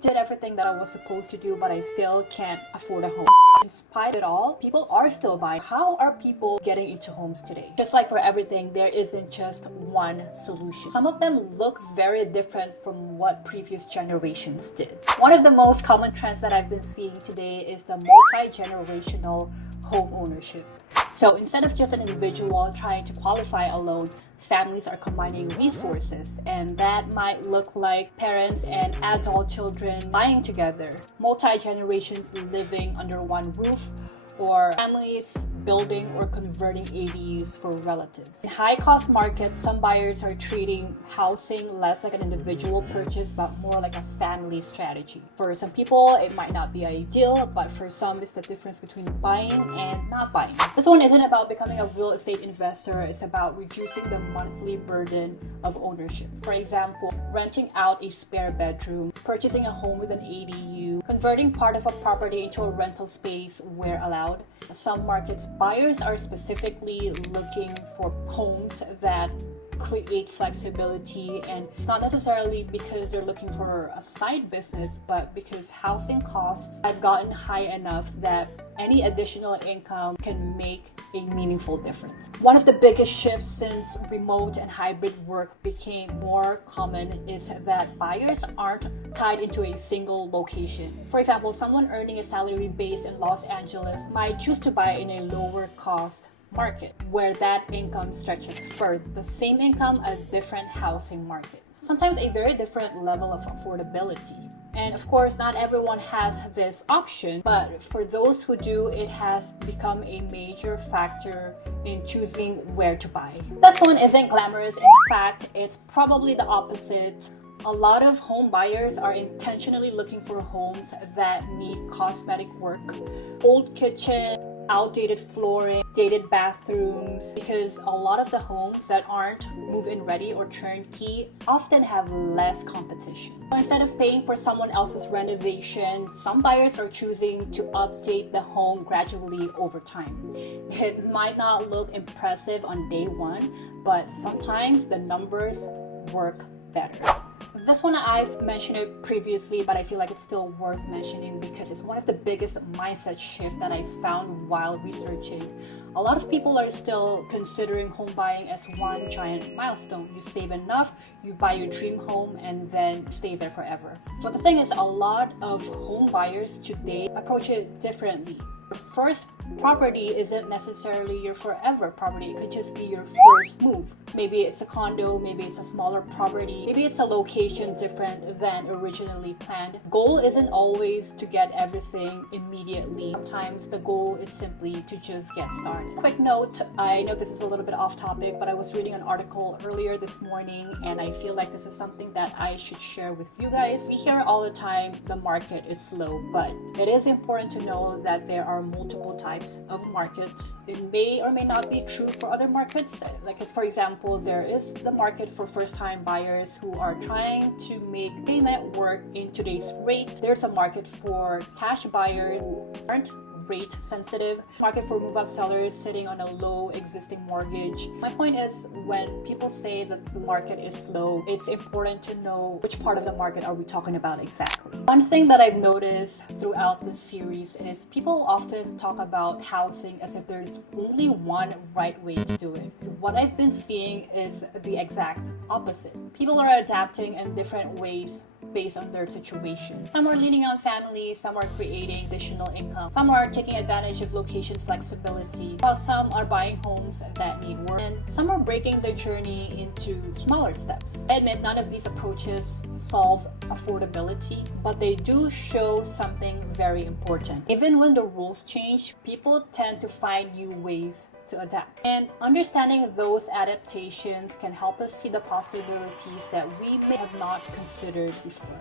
did everything that I was supposed to do, but I still can't afford a home. In spite of it all, people are still buying. How are people getting into homes today? Just like for everything, there isn't just one solution. Some of them look very different from what previous generations did. One of the most common trends that I've been seeing today is the multi-generational home ownership. So instead of just an individual trying to qualify a loan, families are combining resources, and that might look like parents and adult children buying together, multi-generations living under one roof, or families building or converting ADUs for relatives. In high-cost markets, some buyers are treating housing less like an individual purchase, but more like a family strategy. For some people, it might not be ideal, but for some, it's the difference between buying and not buying. This one isn't about becoming a real estate investor, it's about reducing the monthly burden of ownership. For example, renting out a spare bedroom, purchasing a home with an ADU, converting part of a property into a rental space where allowed. Some markets, buyers are specifically looking for homes that create flexibility, and not necessarily because they're looking for a side business, but because housing costs have gotten high enough that any additional income can make a meaningful difference. One of the biggest shifts since remote and hybrid work became more common is that buyers aren't tied into a single location. For example, someone earning a salary base in Los Angeles might choose to buy in a lower cost market where that income stretches for the same income, a different housing market. Sometimes a very different level of affordability. And of course, not everyone has this option, but for those who do, it has become a major factor in choosing where to buy. This one isn't glamorous. In fact, it's probably the opposite. A lot of home buyers are intentionally looking for homes that need cosmetic work, old kitchen, outdated flooring, dated bathrooms, because a lot of the homes that aren't move-in ready or turnkey often have less competition. So instead of paying for someone else's renovation, some buyers are choosing to update the home gradually over time. It might not look impressive on day one, but sometimes the numbers work better. This one I've mentioned it previously, but I feel like it's still worth mentioning because it's one of the biggest mindset shifts that I found while researching. A lot of people are still considering home buying as one giant milestone. You save enough, you buy your dream home, and then stay there forever. But the thing is, a lot of home buyers today approach it differently. Your first property isn't necessarily your forever property. It could just be your first move. Maybe it's a condo, maybe it's a smaller property, maybe it's a location different than originally planned. Goal isn't always to get everything immediately. Sometimes the goal is simply to just get started. Quick note, I know this is a little bit off topic, but I was reading an article earlier this morning and I feel like this is something that I should share with you guys. We hear all the time the market is slow, but it is important to know that there are multiple types of markets. It may or may not be true for other markets. Like for example, there is the market for first-time buyers who are trying to make payment work in today's rate. There's a market for cash buyers who aren't rate sensitive, market for move-up sellers sitting on a low existing mortgage. My point is, when people say that the market is slow, it's important to know which part of the market are we talking about exactly. One thing that I've noticed throughout this series is people often talk about housing as if there's only one right way to do it. What I've been seeing is the exact opposite. People are adapting in different ways based on their situation. Some are leaning on family, some are creating additional income, some are taking advantage of location flexibility, while some are buying homes that need work, and some are breaking their journey into smaller steps. I admit none of these approaches solve affordability, but they do show something very important. Even when the rules change, people tend to find new ways to adapt. And understanding those adaptations can help us see the possibilities that we may have not considered before.